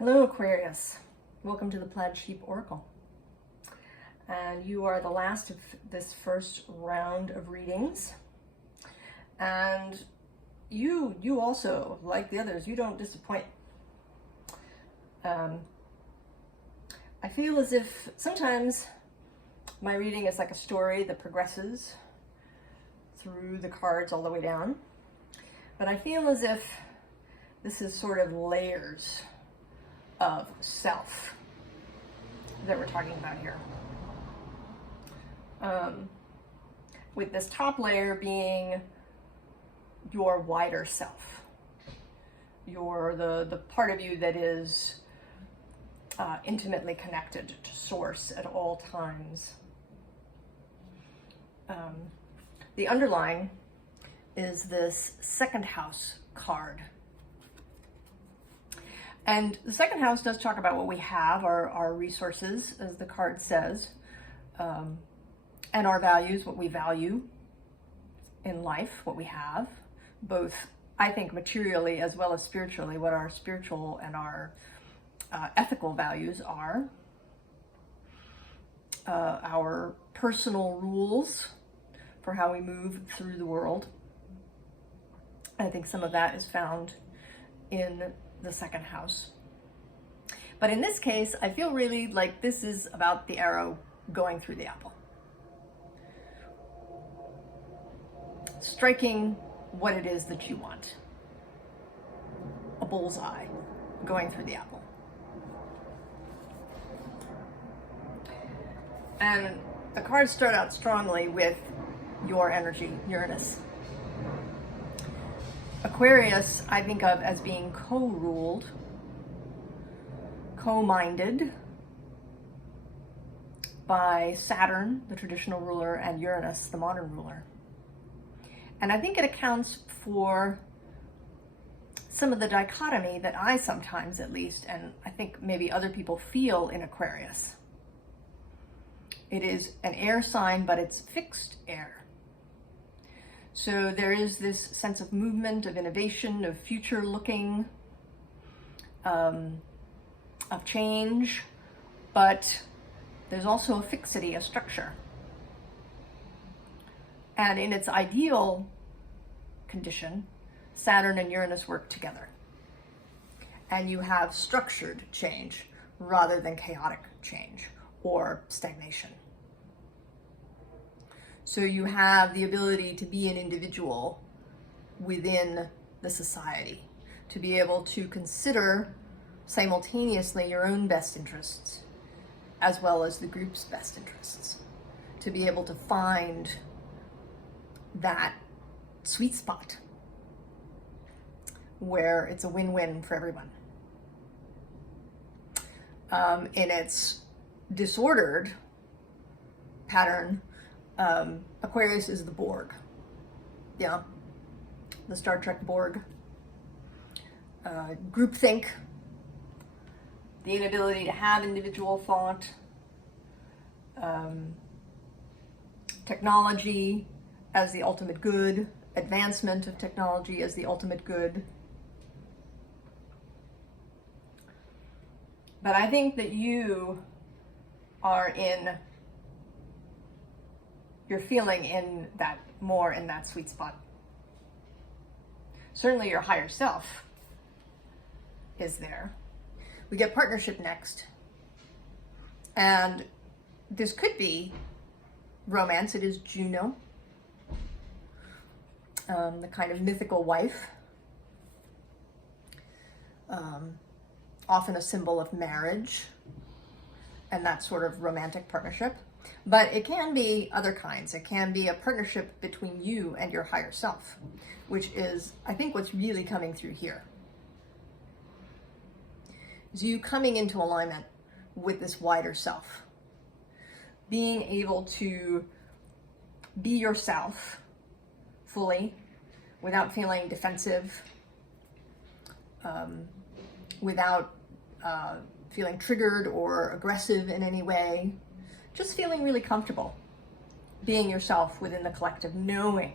Hello Aquarius, welcome to the Plaid Sheep Oracle. And you are the last of this first round of readings. And you also, like the others, you don't disappoint. I feel as if sometimes my reading is like a story that progresses through the cards all the way down. But I feel as if this is sort of layers of self that we're talking about here. With this top layer being your wider self, the part of you that is intimately connected to source at all times. The underline is this second house card. And the second house does talk about what we have, our resources, as the card says, and our values, what we value in life, what we have, both, I think, materially as well as spiritually, what our spiritual and our ethical values are, our personal rules for how we move through the world. I think some of that is found in the second house. But in this case, I feel really like this is about the arrow going through the apple. Striking what it is that you want. A bullseye going through the apple. And the cards start out strongly with your energy, Uranus. Aquarius, I think of as being co-ruled, co-minded by Saturn, the traditional ruler, and Uranus, the modern ruler. And I think it accounts for some of the dichotomy that I sometimes, at least, and I think maybe other people feel in Aquarius. It is an air sign, but it's fixed air. So there is this sense of movement, of innovation, of future looking, of change, but there's also a fixity, a structure. And in its ideal condition, Saturn and Uranus work together. And you have structured change rather than chaotic change or stagnation. So you have the ability to be an individual within the society, to be able to consider simultaneously your own best interests as well as the group's best interests, to be able to find that sweet spot where it's a win-win for everyone. In its disordered pattern, Aquarius is the Borg. Yeah, the Star Trek Borg. Groupthink, the inability to have individual thought, technology as the ultimate good, advancement of technology as the ultimate good. But I think that you're feeling in that, more in that sweet spot. Certainly your higher self is there. We get partnership next. And this could be romance. It is Juno, the kind of mythical wife, often a symbol of marriage and that sort of romantic partnership. But it can be other kinds. It can be a partnership between you and your higher self, which is, I think, what's really coming through here. Is you coming into alignment with this wider self. Being able to be yourself fully without feeling defensive, without feeling triggered or aggressive in any way. Just feeling really comfortable being yourself within the collective, knowing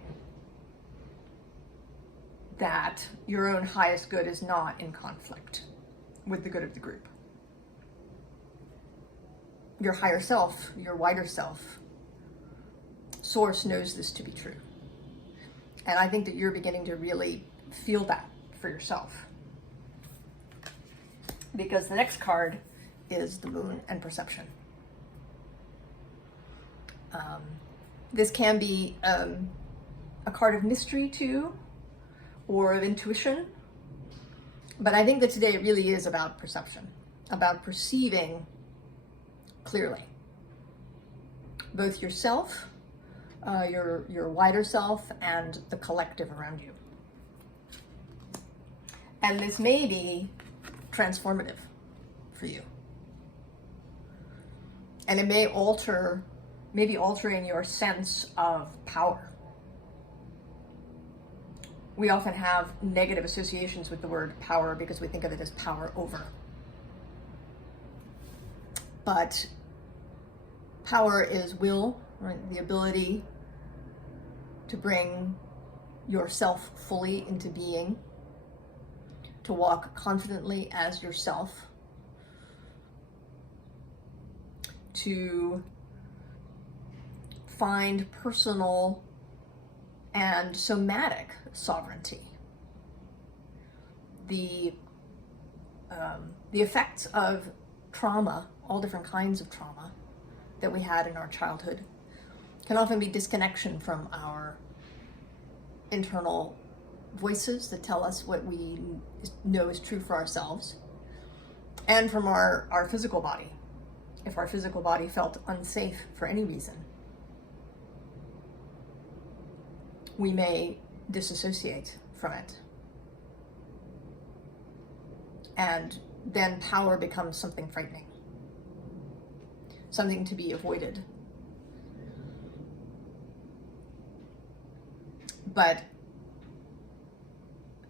that your own highest good is not in conflict with the good of the group. Your higher self, your wider self, Source knows this to be true. And I think that you're beginning to really feel that for yourself. Because the next card is the Moon and Perception. This can be a card of mystery too, or of intuition. But I think that today it really is about perception, about perceiving clearly both yourself, your wider self, and the collective around you. And this may be transformative for you. And it may alter, maybe altering your sense of power. We often have negative associations with the word power because we think of it as power over. But power is will, right? The ability to bring yourself fully into being, to walk confidently as yourself, to find personal and somatic sovereignty. The effects of trauma, all different kinds of trauma that we had in our childhood, can often be disconnection from our internal voices that tell us what we know is true for ourselves, and from our physical body. If our physical body felt unsafe for any reason, we may disassociate from it. And then power becomes something frightening, something to be avoided. But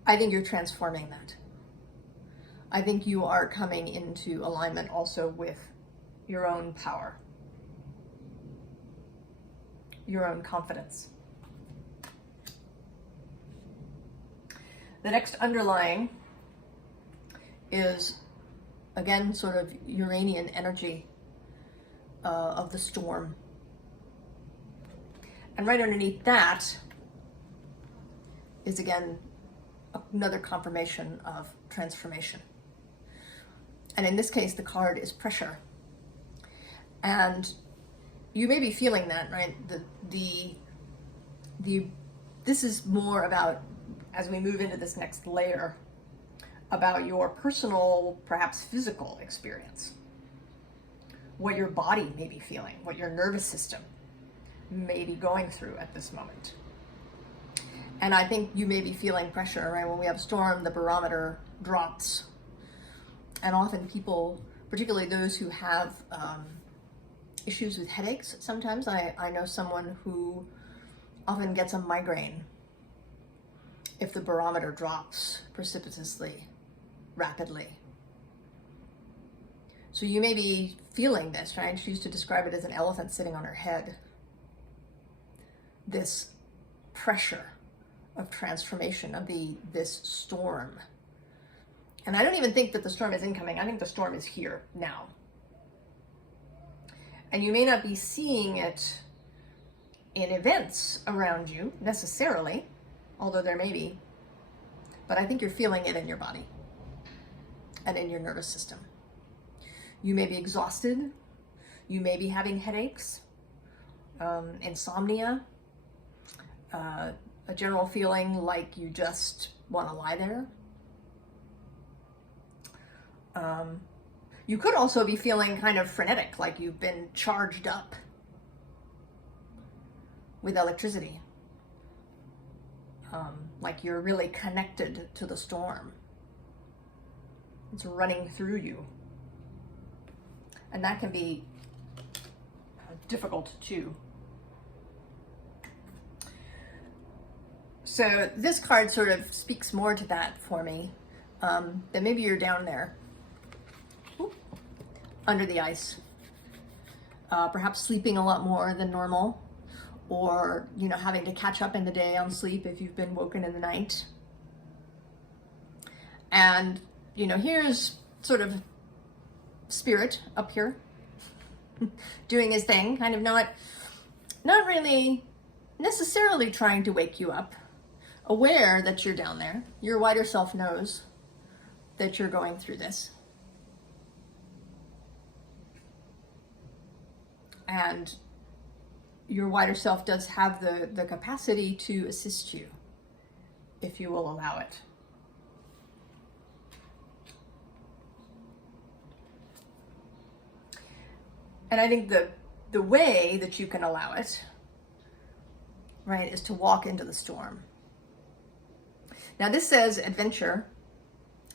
I think you're transforming that. I think you are coming into alignment also with your own power, your own confidence. The next underlying is, again, sort of Uranian energy of the storm. And right underneath that is, again, another confirmation of transformation. And in this case, the card is pressure. And you may be feeling that, right? This is more about, as we move into this next layer, about your personal, perhaps physical experience. What your body may be feeling, what your nervous system may be going through at this moment. And I think you may be feeling pressure, right? When we have a storm, the barometer drops. And often people, particularly those who have issues with headaches, sometimes I know someone who often gets a migraine if the barometer drops precipitously, rapidly. So you may be feeling this, right? She used to describe it as an elephant sitting on her head. This pressure of transformation, of this storm. And I don't even think that the storm is incoming. I think the storm is here now. And you may not be seeing it in events around you necessarily, although there may be, but I think you're feeling it in your body and in your nervous system. You may be exhausted. You may be having headaches, insomnia, a general feeling like you just want to lie there. You could also be feeling kind of frenetic, like you've been charged up with electricity. Like you're really connected to the storm. It's running through you. And that can be difficult too. So this card sort of speaks more to that for me, that maybe you're down there, under the ice, perhaps sleeping a lot more than normal, or, having to catch up in the day on sleep if you've been woken in the night. And, here's sort of spirit up here doing his thing, kind of not really necessarily trying to wake you up, aware that you're down there. Your wider self knows that you're going through this. And your wider self does have the capacity to assist you if you will allow it. And I think the way that you can allow it, right, is to walk into the storm. Now this says adventure,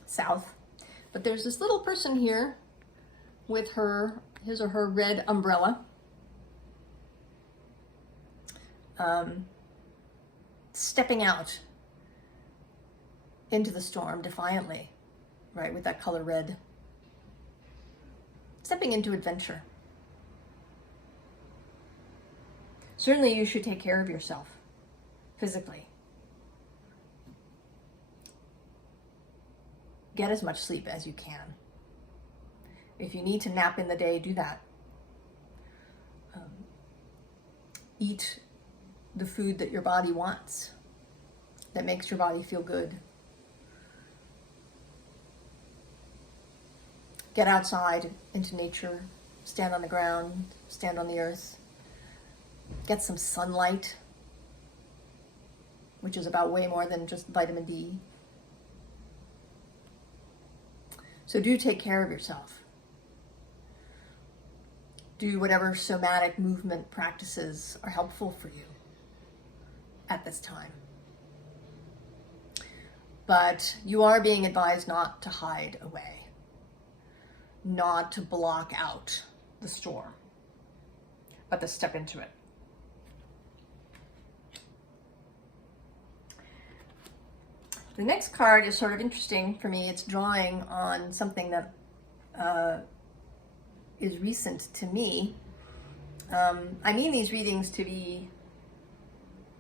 south, but there's this little person here with his or her red umbrella. Stepping out into the storm defiantly, right, with that color red. Stepping into adventure. Certainly you should take care of yourself physically. Get as much sleep as you can. If you need to nap in the day, do that. Eat the food that your body wants, that makes your body feel good. Get outside into nature, stand on the ground, stand on the earth. Get some sunlight, which is about way more than just vitamin D. So do take care of yourself. Do whatever somatic movement practices are helpful for you at this time. But you are being advised not to hide away, not to block out the storm, but to step into it. The next card is sort of interesting for me. It's drawing on something that is recent to me. I mean these readings to be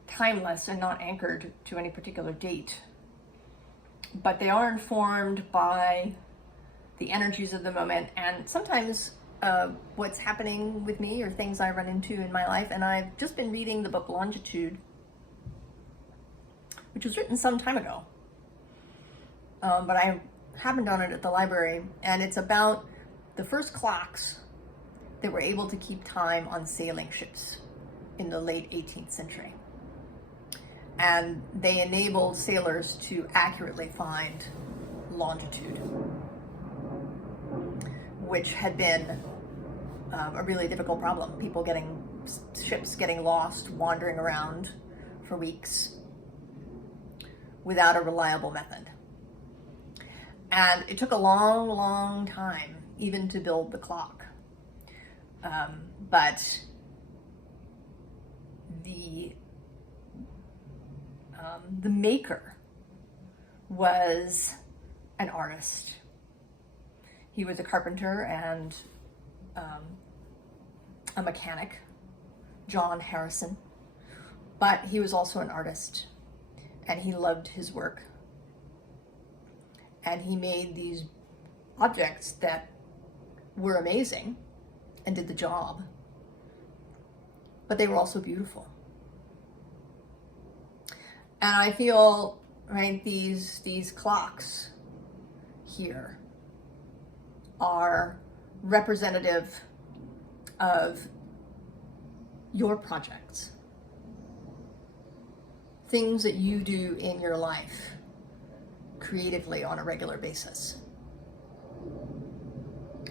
timeless and not anchored to any particular date, but they are informed by the energies of the moment and sometimes what's happening with me or things I run into in my life. And I've just been reading the book Longitude, which was written some time ago, but I happened on it at the library, and it's about the first clocks that were able to keep time on sailing ships in the late 18th century. And they enabled sailors to accurately find longitude, which had been a really difficult problem. Ships getting lost, wandering around for weeks without a reliable method. And it took a long, long time even to build the clock. But the maker was an artist. He was a carpenter and a mechanic, John Harrison, but he was also an artist, and he loved his work. And he made these objects that were amazing and did the job, but they were also beautiful. And I feel, right, these clocks here are representative of your projects, things that you do in your life creatively on a regular basis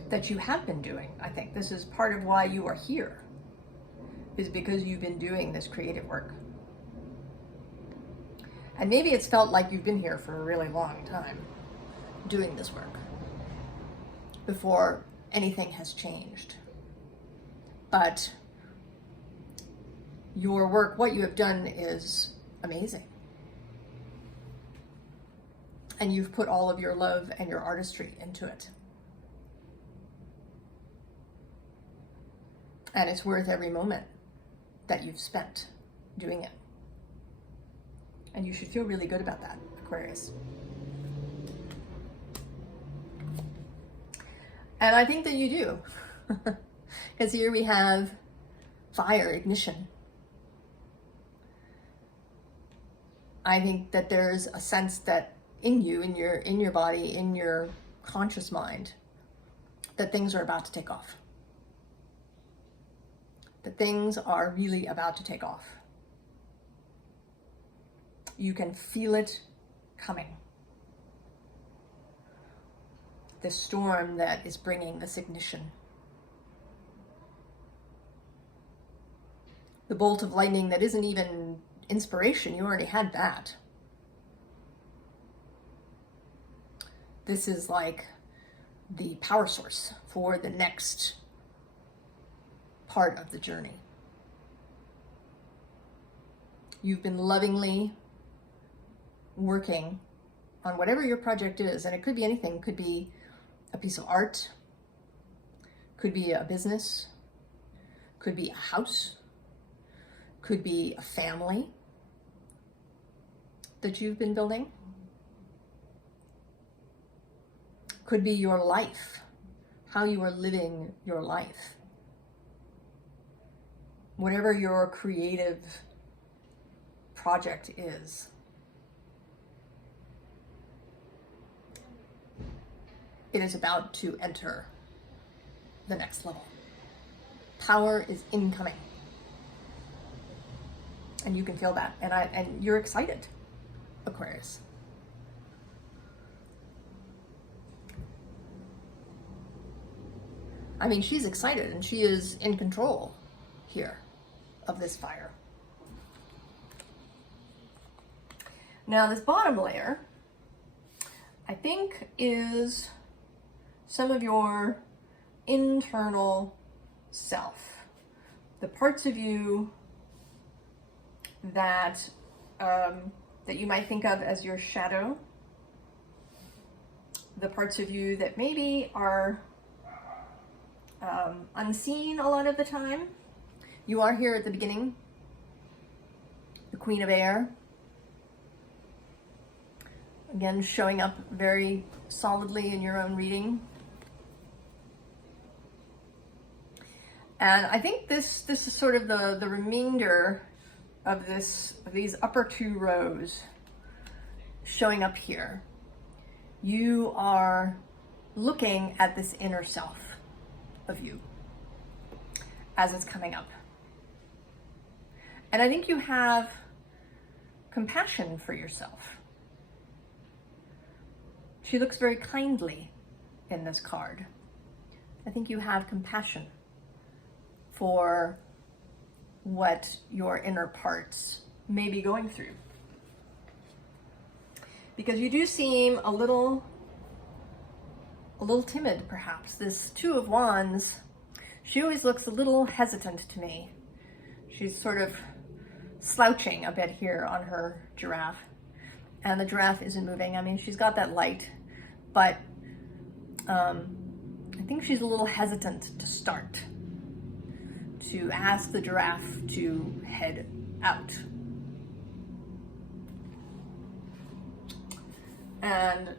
that you have been doing. I think this is part of why you are here, is because you've been doing this creative work. And maybe it's felt like you've been here for a really long time doing this work before anything has changed. But your work, what you have done, is amazing. And you've put all of your love and your artistry into it. And it's worth every moment that you've spent doing it. And you should feel really good about that, Aquarius. And I think that you do. Because here we have fire, ignition. I think that there's a sense that in you, in your body, in your conscious mind, that things are about to take off. That things are really about to take off. You can feel it coming. The storm that is bringing this ignition. The bolt of lightning that isn't even inspiration, you already had that. This is like the power source for the next part of the journey. You've been lovingly working on whatever your project is, and it could be anything. It could be a piece of art, could be a business, could be a house, could be a family that you've been building, could be your life, how you are living your life. Whatever your creative project is, it is about to enter the next level. Power is incoming. And you can feel that. And you're excited, Aquarius. I mean, she's excited and she is in control here of this fire. Now, this bottom layer, I think, is some of your internal self. The parts of you that that you might think of as your shadow. The parts of you that maybe are unseen a lot of the time. You are here at the beginning, the Queen of Air. Again, showing up very solidly in your own reading. And I think this is sort of the remainder of these upper two rows showing up here. You are looking at this inner self of you as it's coming up. And I think you have compassion for yourself. She looks very kindly in this card. I think you have compassion for what your inner parts may be going through. Because you do seem a little timid, perhaps. This Two of Wands, she always looks a little hesitant to me. She's sort of slouching a bit here on her giraffe. And the giraffe isn't moving. I mean, she's got that light, but I think she's a little hesitant to start, to ask the giraffe to head out. And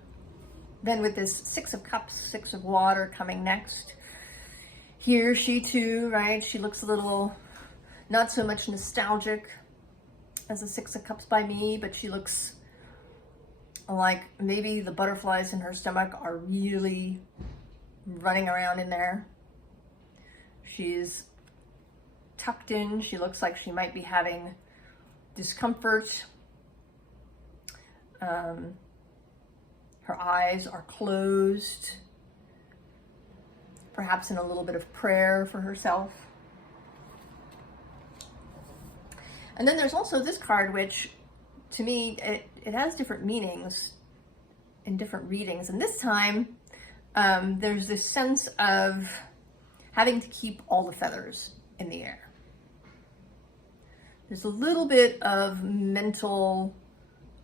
then with this Six of Cups, Six of Water coming next, here she too, right? She looks a little, not so much nostalgic as the Six of Cups by me, but she looks like maybe the butterflies in her stomach are really running around in there. She's tucked in. She looks like she might be having discomfort. Her eyes are closed, perhaps in a little bit of prayer for herself. And then there's also this card, which to me, it has different meanings in different readings. And this time, there's this sense of having to keep all the feathers in the air. There's a little bit of mental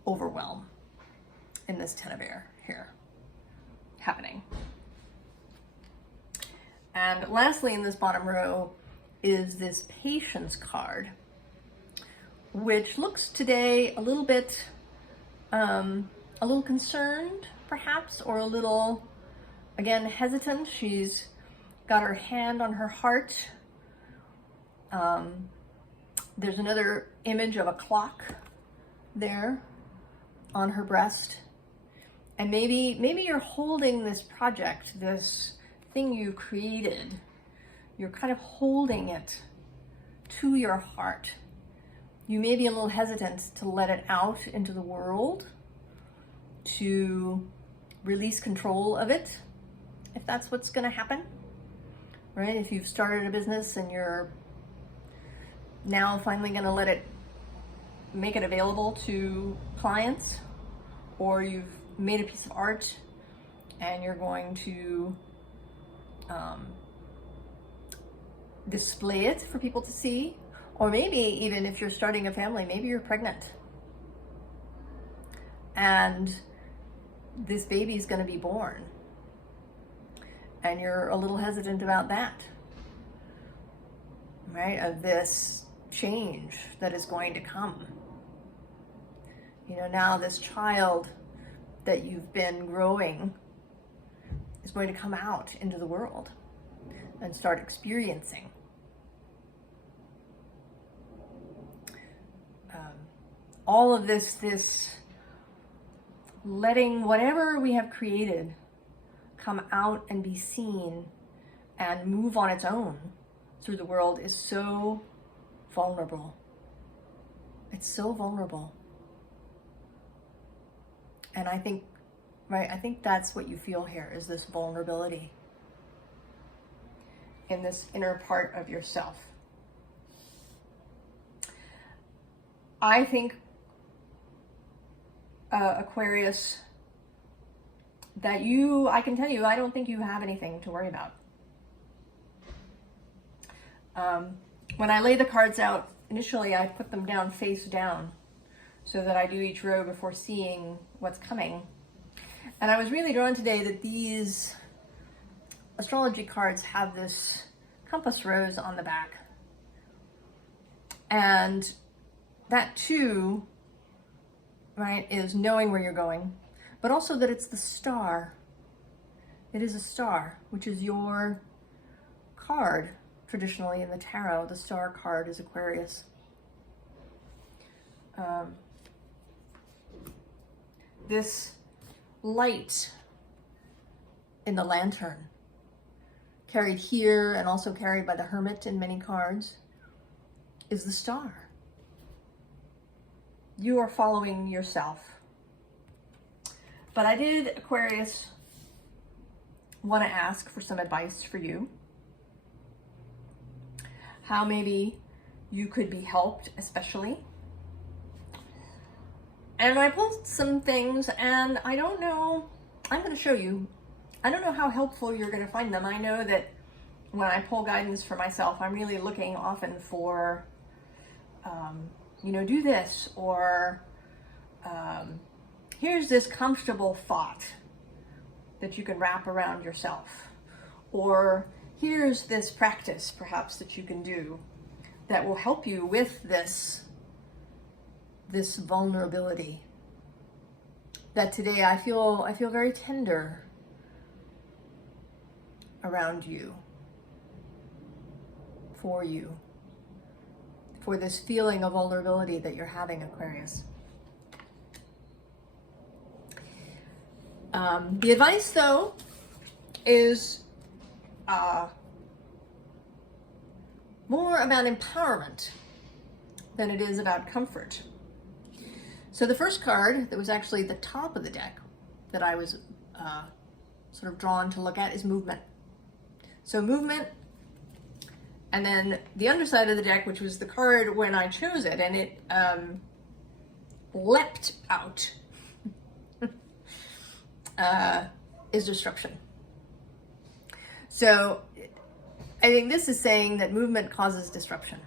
overwhelm in this Ten of Air here happening. And lastly, in this bottom row is this Patience card, which looks today a little bit, a little concerned, perhaps, or a little again, hesitant. She's got her hand on her heart. There's another image of a clock there on her breast. And maybe you're holding this project, this thing you created. You're kind of holding it to your heart. You may be a little hesitant to let it out into the world, to release control of it, if that's what's going to happen, right? If you've started a business and you're now finally going to make it available to clients, or you've made a piece of art and you're going to display it for people to see, or maybe even if you're starting a family, maybe you're pregnant and this baby is going to be born and you're a little hesitant about that, right? Of this change that is going to come. You know, now this child that you've been growing is going to come out into the world and start experiencing. All of this letting whatever we have created come out and be seen and move on its own through the world is so vulnerable. It's so vulnerable. And I think, right, I think that's what you feel here, is this vulnerability in this inner part of yourself. I think, Aquarius, that I can tell you, I don't think you have anything to worry about. When I lay the cards out, initially I put them down face down so that I do each row before seeing what's coming. And I was really drawn today that these astrology cards have this compass rose on the back. And that too, right, is knowing where you're going, but also that it's the star. It is a star, which is your card. Traditionally in the tarot, the star card is Aquarius. This light in the lantern, carried here and also carried by the hermit in many cards, is the star. You are following yourself. But I did, Aquarius, want to ask for some advice for you. How maybe you could be helped, especially. And I pulled some things, and I don't know, I'm going to show you. I don't know how helpful you're going to find them. I know that when I pull guidance for myself, I'm really looking often for, do this, or here's this comfortable thought that you can wrap around yourself, or here's this practice perhaps that you can do that will help you with this vulnerability. That today I feel very tender around you, for this feeling of vulnerability that you're having, Aquarius. The advice, though, is more about empowerment than it is about comfort. So the first card that was actually the top of the deck that I was sort of drawn to look at is movement. So movement, and then the underside of the deck, which was the card when I chose it, and it leapt out, is disruption. So I think this is saying that movement causes disruption.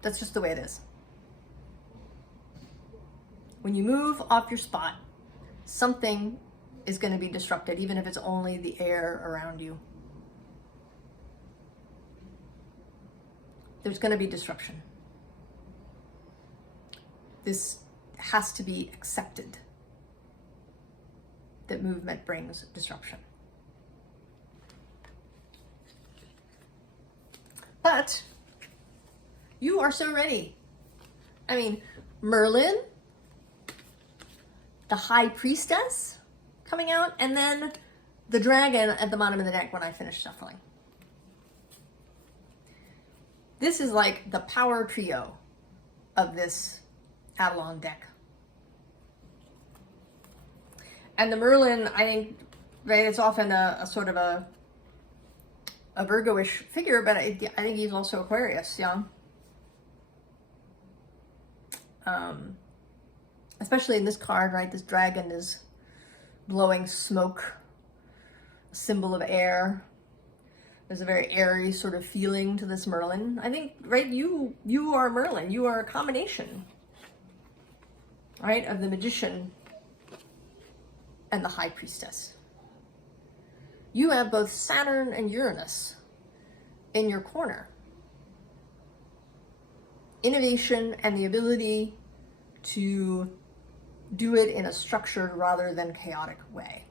That's just the way it is. When you move off your spot, something is going to be disrupted, even if it's only the air around you. There's going to be disruption. This has to be accepted, that movement brings disruption. But you are so ready. I mean, Merlin, the High Priestess coming out, and then the dragon at the bottom of the deck when I finish shuffling. This is like the power trio of this Avalon deck. And the Merlin, I think, right, it's often a sort of a Virgo-ish figure, but I think he's also Aquarius, yeah. Especially in this card, right, this dragon is blowing smoke, a symbol of air. There's a very airy sort of feeling to this Merlin. I think, right, you are Merlin. You are a combination, right, of the Magician and the High Priestess. You have both Saturn and Uranus in your corner. Innovation and the ability to do it in a structured rather than chaotic way.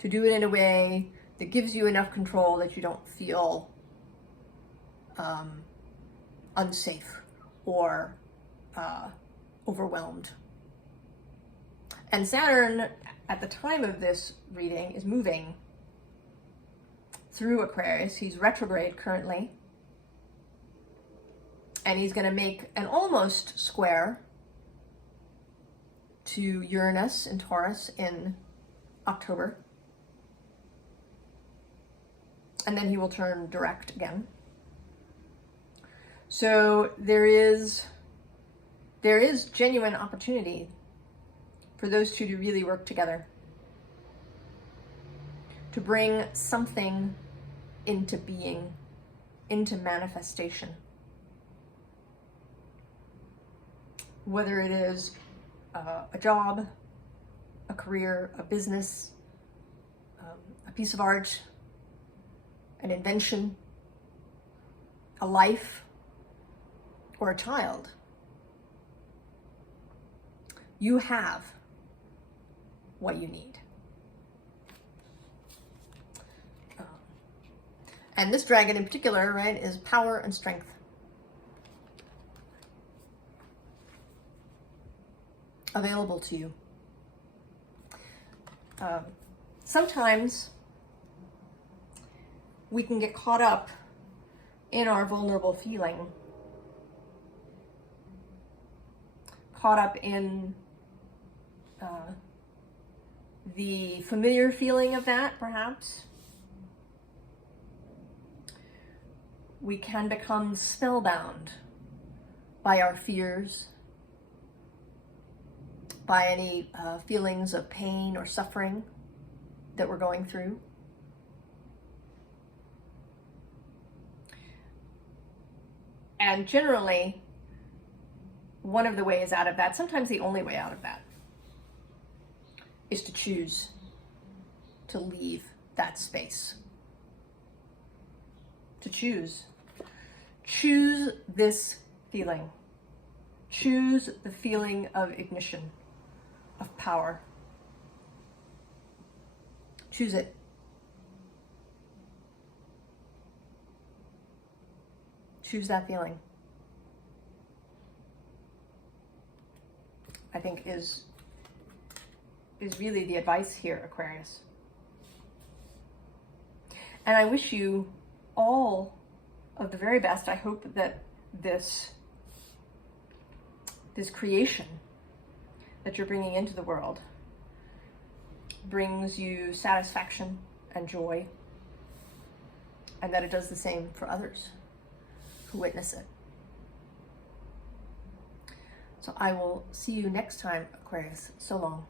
To do it in a way that gives you enough control that you don't feel unsafe or overwhelmed. And Saturn, at the time of this reading, is moving through Aquarius. He's retrograde currently. And he's going to make an almost square to Uranus in Taurus in October. And then he will turn direct again. So there is genuine opportunity for those two to really work together, to bring something into being, into manifestation. Whether it is a job, a career, a business, a piece of art, an invention, a life, or a child, you have what you need. And this dragon in particular, right, is power and strength. Available to you. Sometimes we can get caught up in our vulnerable feeling, caught up in the familiar feeling of that, perhaps. We can become spellbound by our fears, by any feelings of pain or suffering that we're going through. And generally, one of the ways out of that, sometimes the only way out of that, is to choose to leave that space. To choose. Choose this feeling. Choose the feeling of ignition, of power. Choose it. Choose that feeling. I think is really the advice here, Aquarius. And I wish you all of the very best. I hope that this creation that you're bringing into the world brings you satisfaction and joy, and that it does the same for others who witness it. So I will see you next time, Aquarius. So long.